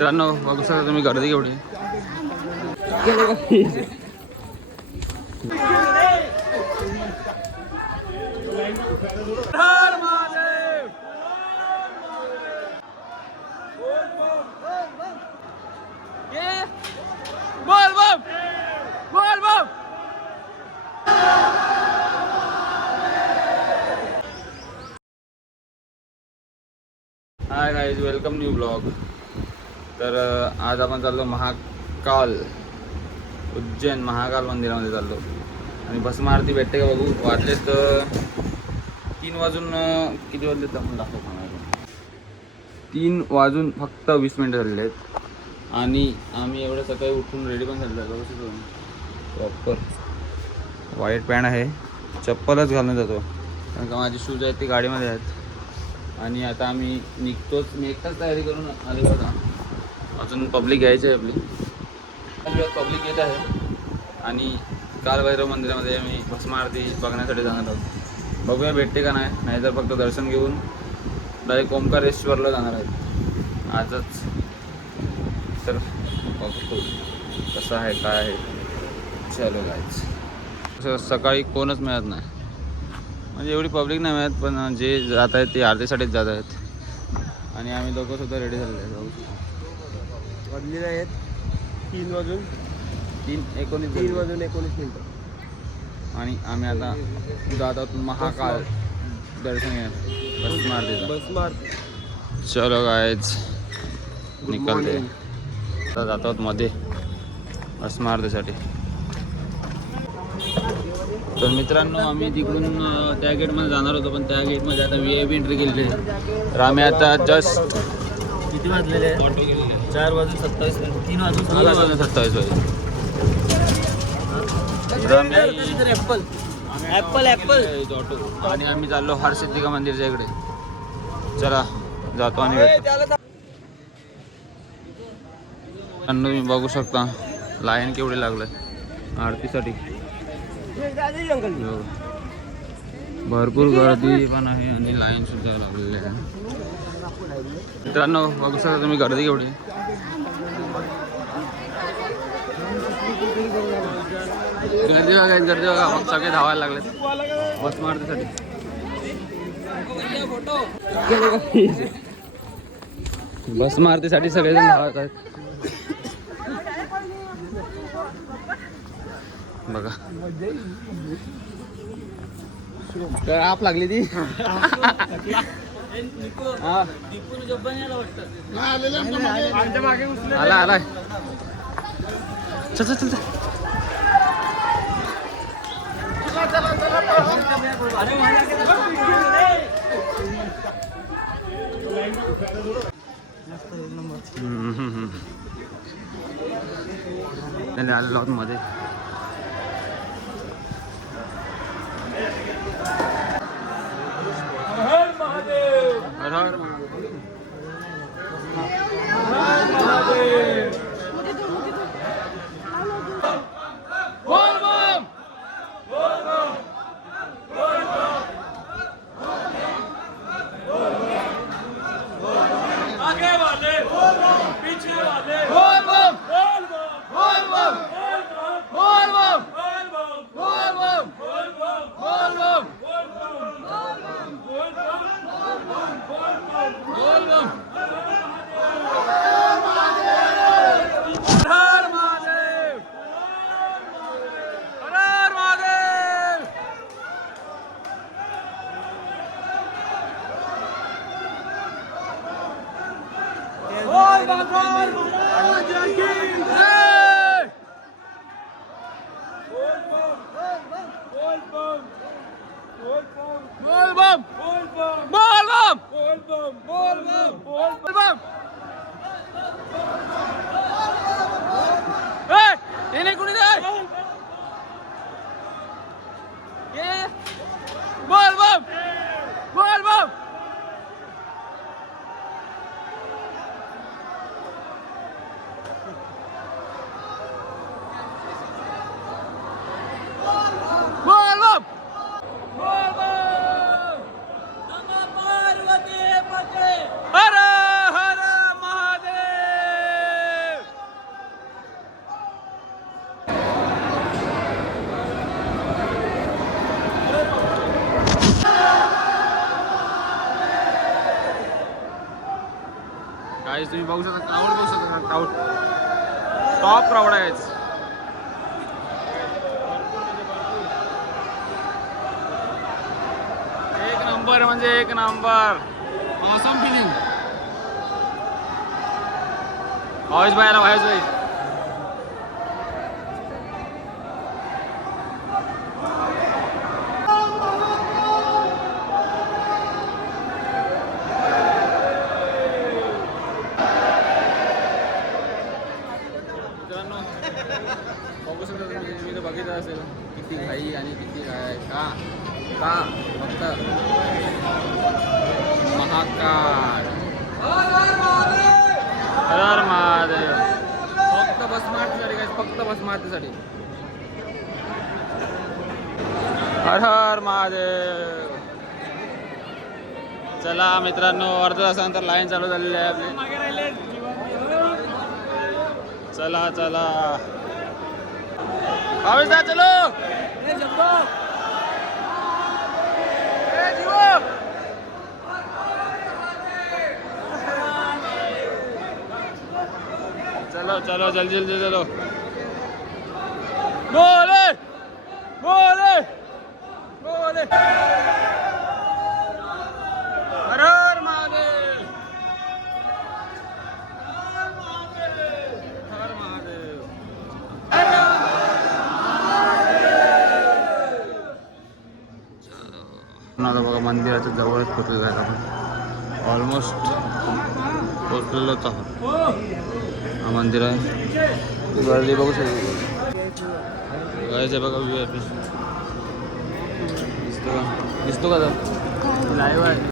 मित्रांनो बघू शकता तुम्ही गर्दी केवढी. Hi guys, welcome new blog. तर आज आपण चाललो महाकाल उज्जैन महाकाल मंदिरामध्ये चाललो आणि भस्म आरती भेटते का बघू. वाजलेत 3 वाजून किती वाजले तर आपण दाखवतो सांगायचं. 3 वाजून फक्त 20 मिनिटं झालेले आहेत आणि आम्ही एवढं सकाळी उठून रेडी पण झालेलो. प्रॉपर व्हाईट पॅन्ट आहे, चप्पलच घालून जातो कारण का माझे शूज आहेत ते गाडीमध्ये आहेत. आणि आता आम्ही निघतोच. मी एकटाच तयारी करून आले बघा. अजून पब्लिक यायची आहे आपली. पब्लिक येत आहे आणि कालभैरव मंदिरामध्ये आम्ही भस्म आरती बघण्यासाठी जाणार आहोत. बघूया भेटते का नाही, नाहीतर फक्त दर्शन घेऊन डायरेक्ट ओंकारेश्वरला जाणार आहेत आजच. तर बघतो कसं आहे काय आहे. चलो गाईज. सकाळी कोणच मिळत नाही, म्हणजे एवढी पब्लिक नाही मिळत, पण जे जात आहेत ते आरतीसाठीच जात आहेत. आणि आम्ही लोकं सुद्धा रेडी झालेले आहेत. वाजलेले आहेत 3 वाजून 19 मिनिटं आणि आम्ही आता जात आहोत महाकाल दर्शन घेण्यासाठी भस्म आरतीचा. चलो गाईज निकलते. आता जात आहोत मध्ये भस्म आरतीसाठी. तर मित्रांनो आम्ही तिकडून त्या गेटमध्ये जाणार होतो, पण त्या गेटमध्ये आता VIP एंट्री केलेली आहे. तर आम्ही आता जस्ट किती वाजलेले आहेत? 4 वाजून 27 मिनिट. 3 वाजून 27 वाजले. ॲपल ऑटो आणि आम्ही चाललो हरसिद्धिका मंदिरच्या इकडे. चला जातो आणि भेटतो. तुम्ही बघू शकता लाईन केवढी लागलं आरतीसाठी. भरपूर गर्दी पण आहे आणि लाईन सुद्धा लागलेली आहे. मित्रांनो बघू शकता तुम्ही गर्दी केवढी. गर्दी बघा मग सगळे धावायला लागले भस्म आरतीसाठी. भस्म आरतीसाठी सगळेजण धावत आहेत बघा. काय आप लागली ती. आला आलाय. चल चल चल. आलेलो आहोत मध्ये. हर हर महादेव. गाईस तुम्ही बघू शकता, क्राऊड बघू शकता, क्राऊड टॉप क्राऊड आहे. एक नंबर म्हणजे एक नंबर. Awesome feeling. भावेश भाई आला, भावेश भाई. बघू शकता तुम्ही, मी तर बघितलं असेल किती घाई आणि किती काय का का फक्त महाकाल. हर महादेव. फक्त बस मारतीसाठी काय, फक्त बस मारतीसाठी. हर हर महादेव. चला मित्रांनो, अर्धा तासानंतर लाईन चालू झालेली आहे आपली. चला चला भावेश दा, चलो. चलो चलो जल्दी जल्दी चलो. बोले बोले बोले. हर हर महादेव. हर महादेव. आता बघा मंदिराच्या जवळच पोचलेलं आहे आपण. ऑलमोस्ट पोचलेलोच आहोत. हा मंदिर आहे. गर्दी बघू शकतो. गायचं बघा VIP. दिसतो का, दिसतो का लाईव्ह आहे.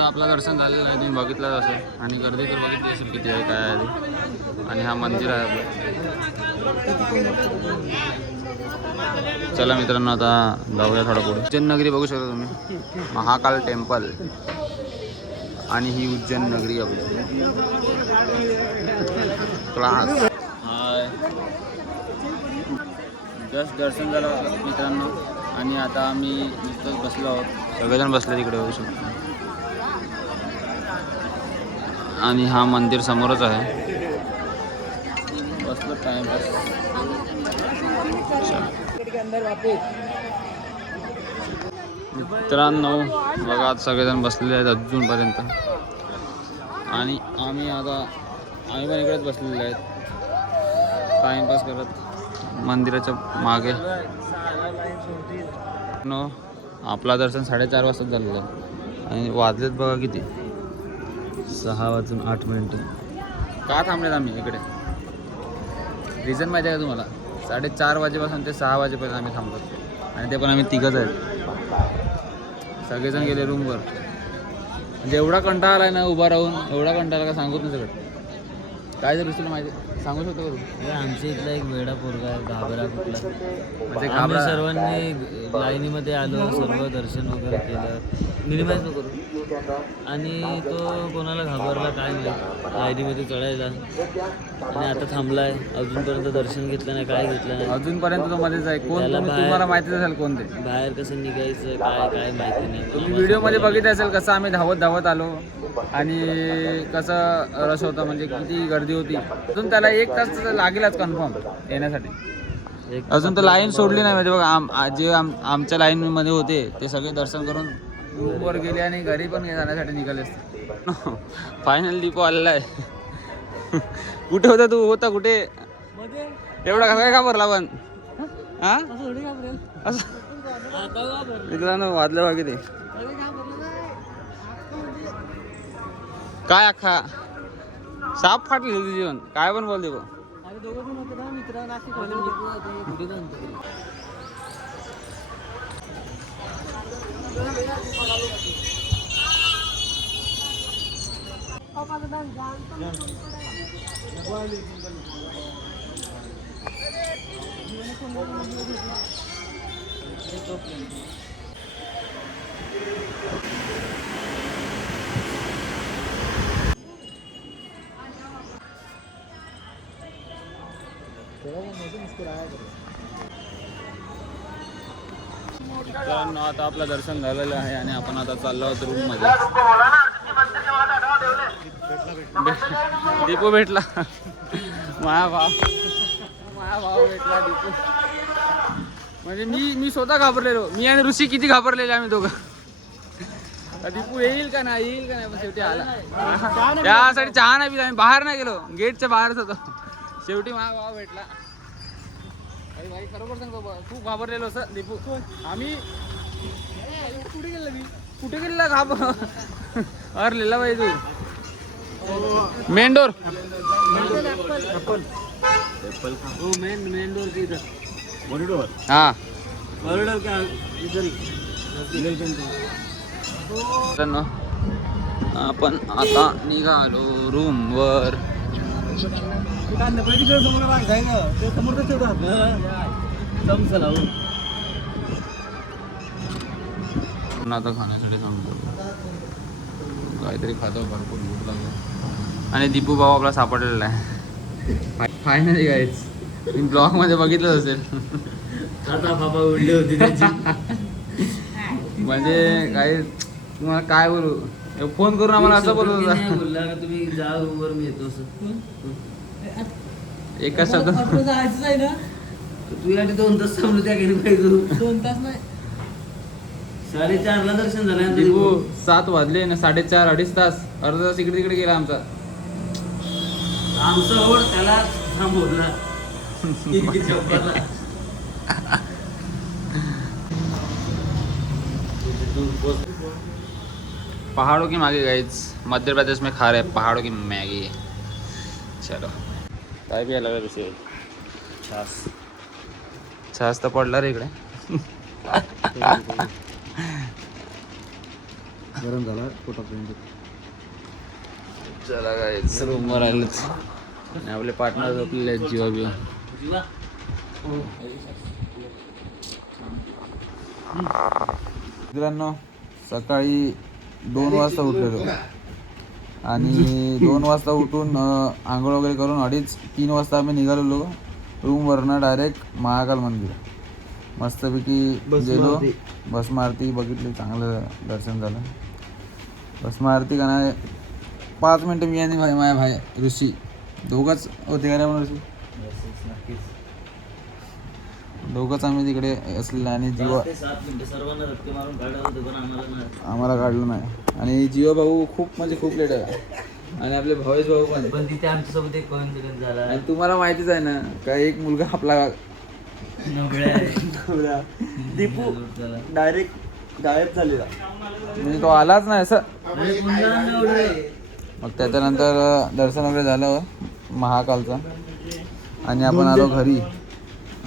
आपलं दर्शन झालेलं आहे, तुम्ही बघितलंच असेल. आणि गर्दी तर बघितली असेल किती आहे, काय आहे ते. आणि हा मंदिर आहे आपलं. चला मित्रांनो, आता जाऊया थोडं पुढे. उज्जैन नगरी बघू शकता तुम्ही. महाकाल टेम्पल. आणि ही उज्जैन नगरी आपली. क्लास. हाय. जस्ट दर्शन झालं मित्रांनो. आणि आता आम्ही नुसतंच बसलो आहोत. सगळेजण बसले तिकडे बघू शकतो. आणि हा मंदिर समोरच आहे. बसलो टाइमपास. मित्रांनो बघा, आज सगळेजण बसलेले आहेत अजूनपर्यंत. आणि आम्ही पण इकडेच बसलेले आहेत टाइमपास करत मंदिराच्या मागे. नो आपला दर्शन 4:30 वाजता झालेलं आहे. आणि वाजलेत बघा किती, 6:08. का थांबलेत आम्ही इकडे, रिझन माहिती आहे का तुम्हाला? 4:30 वाजेपासून ते 6 वाजेपर्यंत आम्ही थांबलो. आणि ते पण आम्ही तिघंच आहेत. सगळेजण गेले रूमवर. म्हणजे एवढा कंटाळा आला आहे ना उभा राहून, एवढा कंटाळा का सांगूच नाही सगळं. काय जर तुला माहिती सांगू शकतो का तू? आमच्या इथला एक वेडा पोरगा आहे, घाबरा कुठला. म्हणजे आम्ही सर्वांनी लाईनीमध्ये आलो, सर्व दर्शन वगैरे केलं, मिनिमाइज न करू. आणि तो कोणाला घाबरला काय नाही लाईनीमध्ये चढायला. आणि आता थांबलाय, अजूनपर्यंत दर्शन घेतलं नाही, काय घेतलं नाही अजूनपर्यंत तो मध्येच आहे. कोण तुम्हाला माहितीच असेल कोण ते. बाहेर कसं निघायचं काय माहिती नाही. तुम्ही व्हिडिओमध्ये बघितलं असेल कसं आम्ही धावत आलो. आणि कसं रश होता, म्हणजे किती गर्दी होती. अजून त्याला 1 तास लागेलच कन्फर्म येण्यासाठी. अजून तर लाईन सोडली नाही. म्हणजे बघा, जे आमच्या लाईनमध्ये होते ते सगळे दर्शन करून रूमवर गेले आणि घरी पण जाण्यासाठी निघाले असते. फायनल दीपो आलेला आहे. कुठे होता तू? होता कुठे? एवढा कसा काय घाबरला पण? हा असं मित्रांनो वाजलं बघा किती. काय अख्खा साप फाटली तुझी जीवन. काय पण बोलते बघ. मित्रांनो आता आपलं दर्शन झालेलं आहे आणि आपण आता चाललो आहोत रूम मध्ये. दीपू भेटला, माया भाव भेटला दीपू. म्हणजे मी स्वतः घाबरलेलो, मी आणि ऋषी किती घाबरलेले आम्ही दोघं. दीपू येईल का नाही पण शेवटी आला. त्यासाठी चहा नाही पिला, आम्ही बाहेर नाही गेलो, गेटच्या बाहेरच होतो. शेवटी माझा भाव भेटला. अरे भाई बरोबर सांगतो, खूप घाबरलेलो असं दीपू. आम्ही कुठे गेलेला घाबर अरलेला भाई तू. मेन डोर हा आपण आता निघालो रूम वर. आता खाण्यासाठी सांगतो, काहीतरी खातो, भरपूर भूक लागली. आणि दीपू भाऊ आपला सापडलेला आहे फायनली गाईच. मी ब्लॉग मध्ये बघितलंच असेल. उडली होती त्याची. म्हणजे काही तुम्हाला काय बोलू, फोन करून आम्हाला असं बोलत होता, बोलला का तुम्ही जा वर मी येतो असं. एका शब्द जायचं आहे ना तू यासाठी 2 तास थांबलो त्या गेली पाहिजे. 2 तास नाही, 4:30ला दर्शन झालं. दीपू 7 वाजले ना, 4:30 2.5 तास, अर्धा तास इकडे तिकडे गेला आमचा. आमचा ओढ त्याला थांबवला. पहाड़ों की मैगी गाइस, मध्य प्रदेश में खा रहे हैं पहाड़ों की मैगी. चलो काय बी अलग विषय. छास तर पडला रे इकडे. गरम झाला पोटापर्यंत. चला गाइस रूमवर आलेच आणि आपले पार्टनर झोपलेले आहेत जीवा बिवा. मित्रांनो सकाळी 2 वाजता उठलेलो आणि 2 वाजता उठून आंघोळ वगैरे करून 2:30-3 वाजता आम्ही निघालेलो रूमवरनं डायरेक्ट महाकाल मंदिर. मस्तपैकी गेलो, भस्म आरती बघितली, चांगलं दर्शन झालं. भस्म आरती का नाही 5 मिनटं मी आणि माझ्या भाई ऋषी दोघंच होते का ऋषी, दोघंच आम्ही तिकडे असलेलं. आणि जीवा आम्हाला काढलं नाही. आणि जीवा भाऊ खूप म्हणजे खूप लेट आहे. आणि आपले भावेश भाऊ पण तिथे आमच्यासोबत एक कोइन्सिडेंस झाला. आणि तुम्हाला माहितीच आहे ना का एक मुलगा आपला दीपू डायरेक्ट गायब झालेला, म्हणजे तो आलाच नाही असं. मग त्याच्यानंतर दर्शन वगैरे झालं महाकालचं आणि आपण आलो घरी.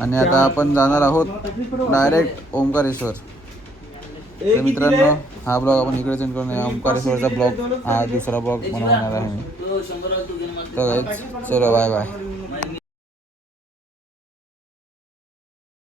आणि आता आपण जाणार आहोत डायरेक्ट ओंकारेश्वर. तर मित्रांनो हा ब्लॉग आपण इकडे चेंज करून ओंकारेश्वरचा ब्लॉग हा दुसरा ब्लॉग बनवणार आहे मी. तर चलो बाय बाय.